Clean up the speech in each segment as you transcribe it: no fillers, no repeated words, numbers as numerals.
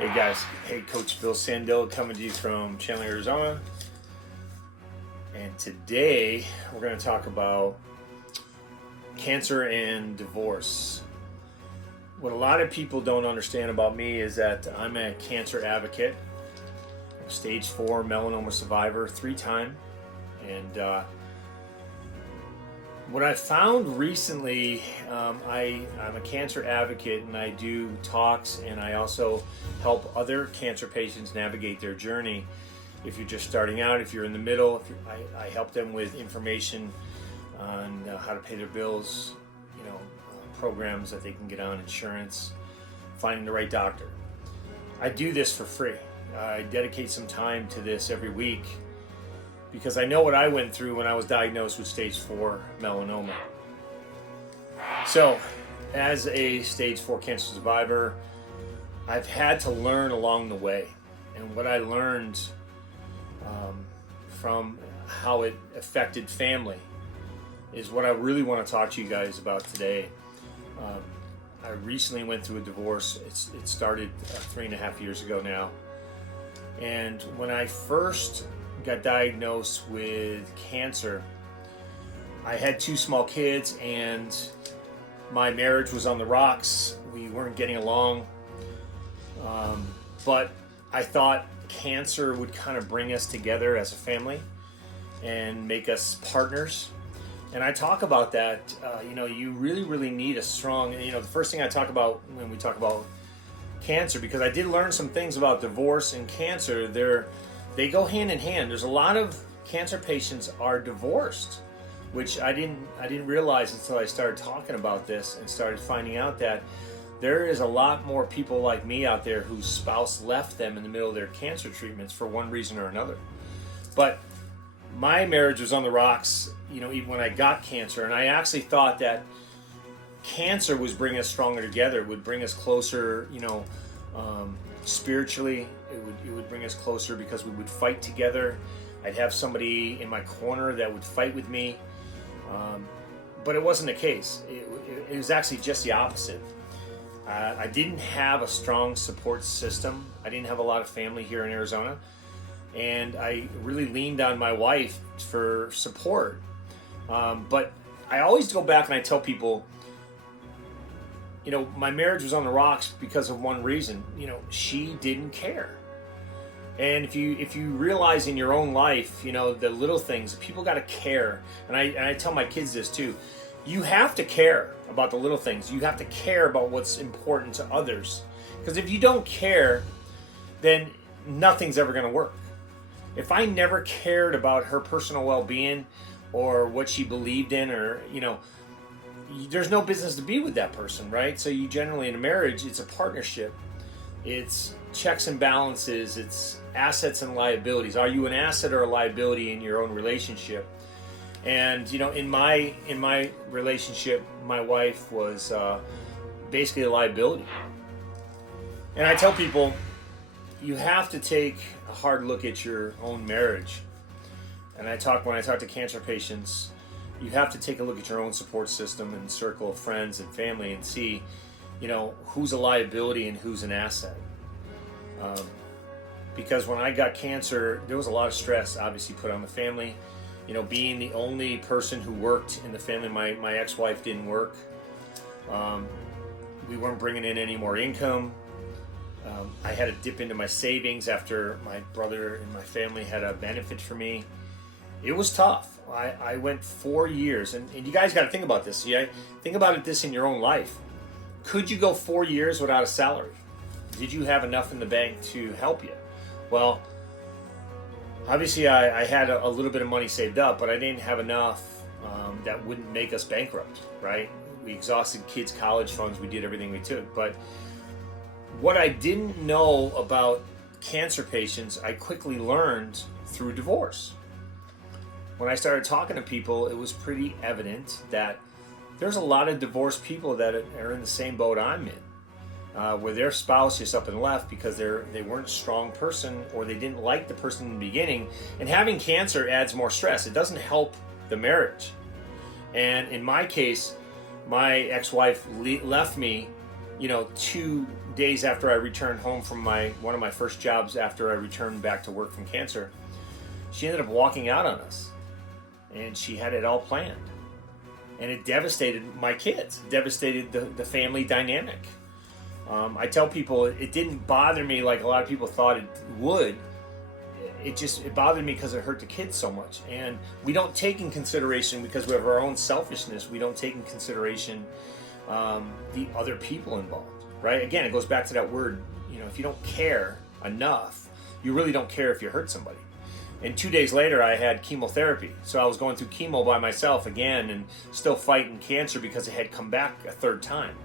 Hey guys, hey Coach Bill Sandillo coming to you from Chandler, Arizona. And today we're going to talk about cancer and divorce. What a lot of people don't understand about me is that I'm a cancer advocate, stage 4 melanoma survivor, 3-time. And what I found recently, I'm a cancer advocate and I do talks and I also help other cancer patients navigate their journey. If you're just starting out, if you're in the middle, I help them with information on how to pay their bills, programs that they can get on insurance, finding the right doctor. I do this for free. I dedicate some time to this every week because I know what I went through when I was diagnosed with stage 4 melanoma. So, as a stage 4 cancer survivor, I've had to learn along the way. And what I learned from how it affected family is what I really want to talk to you guys about today. I recently went through a divorce. It started 3.5 years ago now. And when I first got diagnosed with cancer, I had 2 small kids and my marriage was on the rocks. We weren't getting along. But I thought cancer would kind of bring us together as a family and make us partners. And I talk about that, you really, really need a strong, the first thing I talk about when we talk about cancer, because I did learn some things about divorce and cancer, they go hand in hand. There's a lot of cancer patients are divorced, which I didn't realize until I started talking about this and started finding out that there is a lot more people like me out there whose spouse left them in the middle of their cancer treatments for one reason or another. But my marriage was on the rocks, even when I got cancer, and I actually thought that cancer was bringing us stronger together, would bring us closer, spiritually. It would bring us closer because we would fight together. I'd have somebody in my corner that would fight with me, but it wasn't the case. It was actually just the opposite. I didn't have a strong support system. I didn't have a lot of family here in Arizona, and I really leaned on my wife for support. But I always go back and I tell people, my marriage was on the rocks because of one reason. She didn't care. And if you realize in your own life, the little things, people got to care. And I tell my kids this too. You have to care about the little things. You have to care about what's important to others. Because if you don't care, then nothing's ever going to work. If I never cared about her personal well-being or what she believed in, or, there's no business to be with that person, right? So you generally, in a marriage, it's a partnership. It's checks and balances. It's assets and liabilities. Are you an asset or a liability in your own relationship? And, in my relationship, my wife was basically a liability. And I tell people, you have to take a hard look at your own marriage. And when I talk to cancer patients, you have to take a look at your own support system and circle of friends and family and see, who's a liability and who's an asset. Because when I got cancer, there was a lot of stress obviously put on the family. Being the only person who worked in the family, my ex-wife didn't work. We weren't bringing in any more income. I had to dip into my savings after my brother and my family had a benefit for me. It was tough. I went 4 years, and you guys got to think about this. Think about this in your own life. Could you go 4 years without a salary? Did you have enough in the bank to help you? Well, obviously I had a little bit of money saved up, but I didn't have enough that wouldn't make us bankrupt, right? We exhausted kids' college funds. We did everything we took. But what I didn't know about cancer patients, I quickly learned through divorce. When I started talking to people, it was pretty evident that there's a lot of divorced people that are in the same boat I'm in, where their spouse just up and left because they weren't a strong person or they didn't like the person in the beginning. And having cancer adds more stress. It doesn't help the marriage. And in my case, my ex-wife left me 2 days after I returned home from one of my first jobs after I returned back to work from cancer, she ended up walking out on us, and she had it all planned, and it devastated my kids, devastated the family dynamic. I tell people it didn't bother me like a lot of people thought it would. It bothered me because it hurt the kids so much, and we don't take in consideration, because we have our own selfishness, we don't take in consideration the other people involved, right? Again, it goes back to that word, if you don't care enough, you really don't care if you hurt somebody. And 2 days later, I had chemotherapy. So I was going through chemo by myself again and still fighting cancer because it had come back a third time.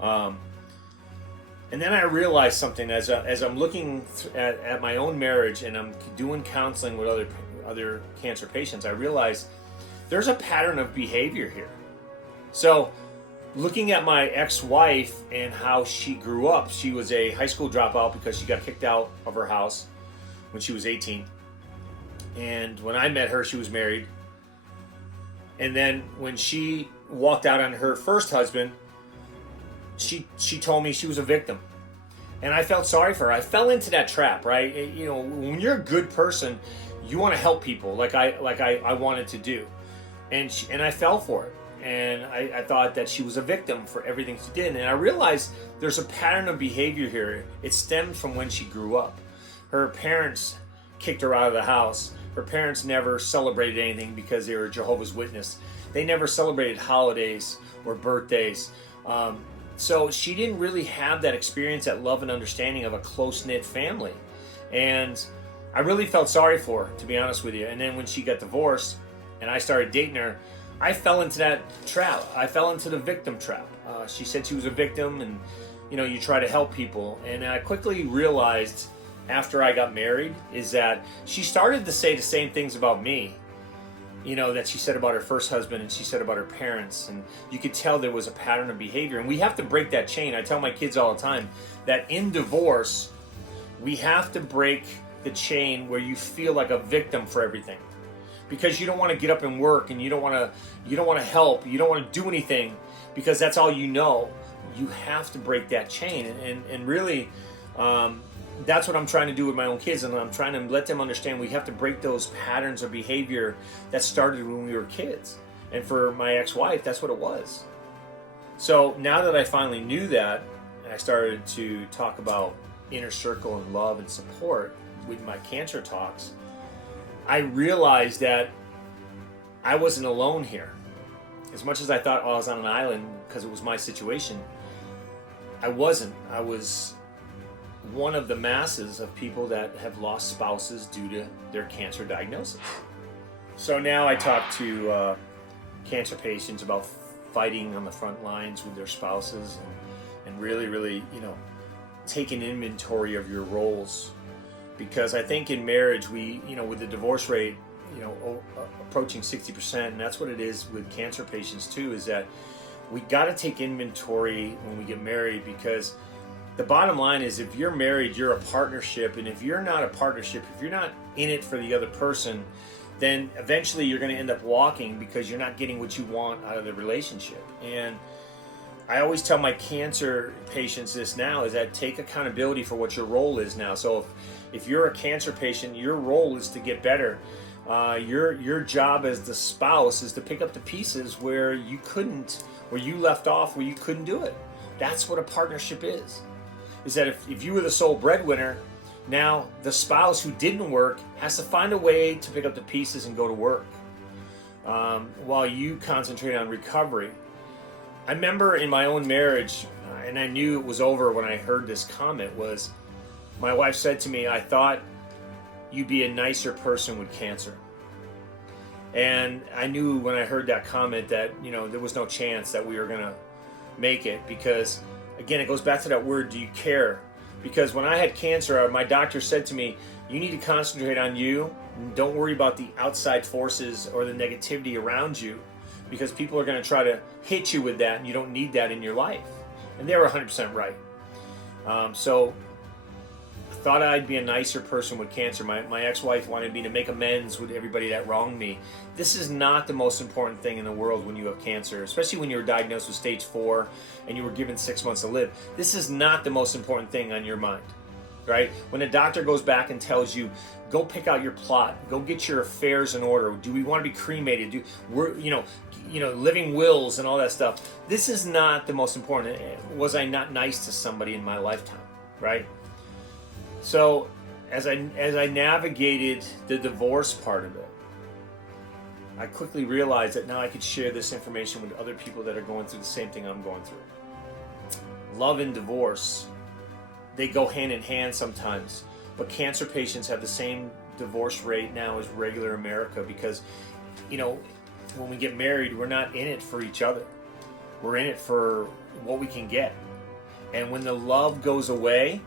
And then I realized something as I'm looking at my own marriage, and I'm doing counseling with other cancer patients. I realized there's a pattern of behavior here. So looking at my ex-wife and how she grew up, she was a high school dropout because she got kicked out of her house when she was 18. And when I met her, she was married. And then when she walked out on her first husband, she told me she was a victim. And I felt sorry for her. I fell into that trap, right? When you're a good person, you want to help people like I wanted to do. And I fell for it. And I thought that she was a victim for everything she did. And I realized there's a pattern of behavior here. It stemmed from when she grew up. Her parents kicked her out of the house. Her parents never celebrated anything because they were Jehovah's Witness. They never celebrated holidays or birthdays. So she didn't really have that experience, that love and understanding of a close-knit family. And I really felt sorry for her, to be honest with you. And then when she got divorced and I started dating her, I fell into that trap. I fell into the victim trap. She said she was a victim, and you try to help people. And I quickly realized after I got married is that she started to say the same things about me, that she said about her first husband and she said about her parents. And you could tell there was a pattern of behavior. And we have to break that chain. I tell my kids all the time that in divorce, we have to break the chain where you feel like a victim for everything. Because you don't want to get up and work, and you don't want to help, you don't want to do anything because that's all you know. You have to break that chain, and really, that's what I'm trying to do with my own kids, and I'm trying to let them understand we have to break those patterns of behavior that started when we were kids. And for my ex-wife, that's what it was. So now that I finally knew that, and I started to talk about inner circle and love and support with my cancer talks, I realized that I wasn't alone here. As much as I thought I was on an island because it was my situation, I wasn't. I was one of the masses of people that have lost spouses due to their cancer diagnosis. So now I talk to cancer patients about fighting on the front lines with their spouses and really, taking inventory of your roles. Because I think in marriage, we, with the divorce rate, approaching 60%, and that's what it is with cancer patients too, is that we got to take inventory when we get married, because the bottom line is if you're married, you're a partnership, and if you're not a partnership, if you're not in it for the other person, then eventually you're going to end up walking because you're not getting what you want out of the relationship. And I always tell my cancer patients this now, is that take accountability for what your role is now. So if you're a cancer patient, your role is to get better. Your job as the spouse is to pick up the pieces where you couldn't, where you left off, where you couldn't do it. That's what a partnership is. Is that if you were the sole breadwinner, now the spouse who didn't work has to find a way to pick up the pieces and go to work while you concentrate on recovery. I remember in my own marriage, and I knew it was over when I heard this comment, was my wife said to me, "I thought you'd be a nicer person with cancer." And I knew when I heard that comment that, there was no chance that we were going to make it, because, again, it goes back to that word, do you care? Because when I had cancer, my doctor said to me, you need to concentrate on you. Don't worry about the outside forces or the negativity around you, because people are going to try to hit you with that, and you don't need that in your life. And they were 100% right. So thought I'd be a nicer person with cancer. My ex-wife wanted me to make amends with everybody that wronged me. This is not the most important thing in the world when you have cancer, especially when you were diagnosed with stage 4 and you were given 6 months to live. This is not the most important thing on your mind, right? When a doctor goes back and tells you, go pick out your plot, go get your affairs in order. Do we want to be cremated? Living wills and all that stuff. This is not the most important. Was I not nice to somebody in my lifetime, right? So as I navigated the divorce part of it, I quickly realized that now I could share this information with other people that are going through the same thing I'm going through. Love and divorce, they go hand in hand sometimes, but cancer patients have the same divorce rate now as regular America because, when we get married, we're not in it for each other. We're in it for what we can get. And when the love goes away,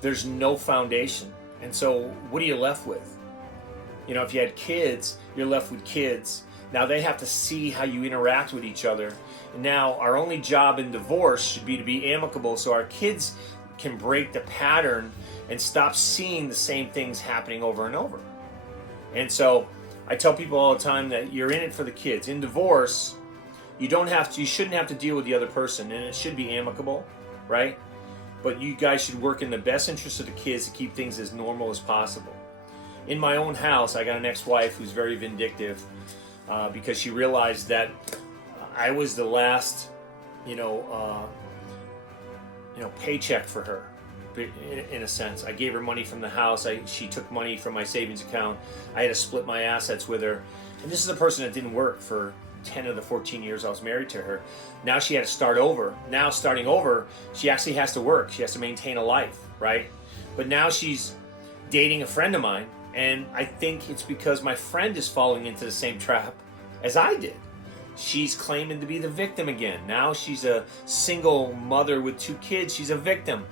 there's no foundation. And so what are you left with? If you had kids, you're left with kids. Now they have to see how you interact with each other. And now our only job in divorce should be to be amicable so our kids can break the pattern and stop seeing the same things happening over and over. And so I tell people all the time that you're in it for the kids. In divorce, you shouldn't have to deal with the other person, and it should be amicable, right? But you guys should work in the best interest of the kids to keep things as normal as possible. In my own house, I got an ex-wife who's very vindictive because she realized that I was the last, paycheck for her. In a sense, I gave her money from the house. She took money from my savings account. I had to split my assets with her. And this is a person that didn't work for 10 of the 14 years I was married to her. Now she had to start over. Now starting over, she actually has to work. She has to maintain a life, right? But now she's dating a friend of mine, and I think it's because my friend is falling into the same trap as I did. She's claiming to be the victim again. Now she's a single mother with 2 kids. She's a victim.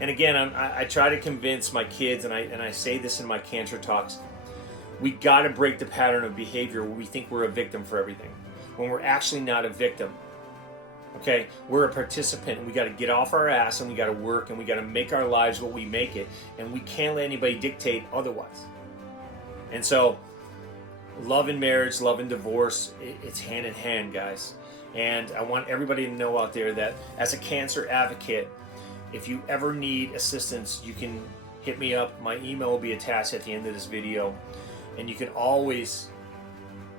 And again, I try to convince my kids, and I say this in my cancer talks, we got to break the pattern of behavior where we think we're a victim for everything, when we're actually not a victim. Okay, we're a participant, and we got to get off our ass, and we got to work, and we got to make our lives what we make it, and we can't let anybody dictate otherwise. And so, love and marriage, love and divorce, it's hand in hand, guys. And I want everybody to know out there that as a cancer advocate, if you ever need assistance, you can hit me up. My email will be attached at the end of this video. And you can always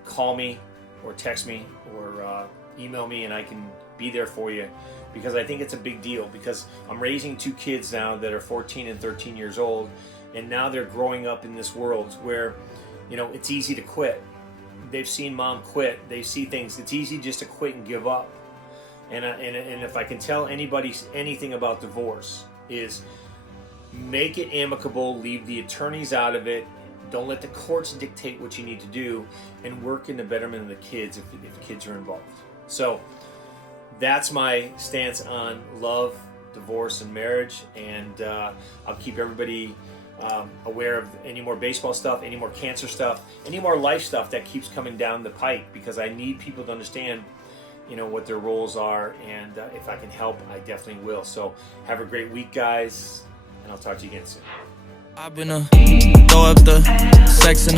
call me or text me or email me, and I can be there for you, because I think it's a big deal, because I'm raising 2 kids now that are 14 and 13 years old, and now they're growing up in this world where, it's easy to quit. They've seen mom quit. They see things. It's easy just to quit and give up. And if I can tell anybody anything about divorce, is make it amicable, leave the attorneys out of it, don't let the courts dictate what you need to do, and work in the betterment of the kids if kids are involved. So that's my stance on love, divorce, and marriage, and I'll keep everybody aware of any more baseball stuff, any more cancer stuff, any more life stuff that keeps coming down the pike, because I need people to understand what their roles are, and if I can help, I definitely will. So have a great week, guys, and I'll talk to you again soon. I've been throw up the sex in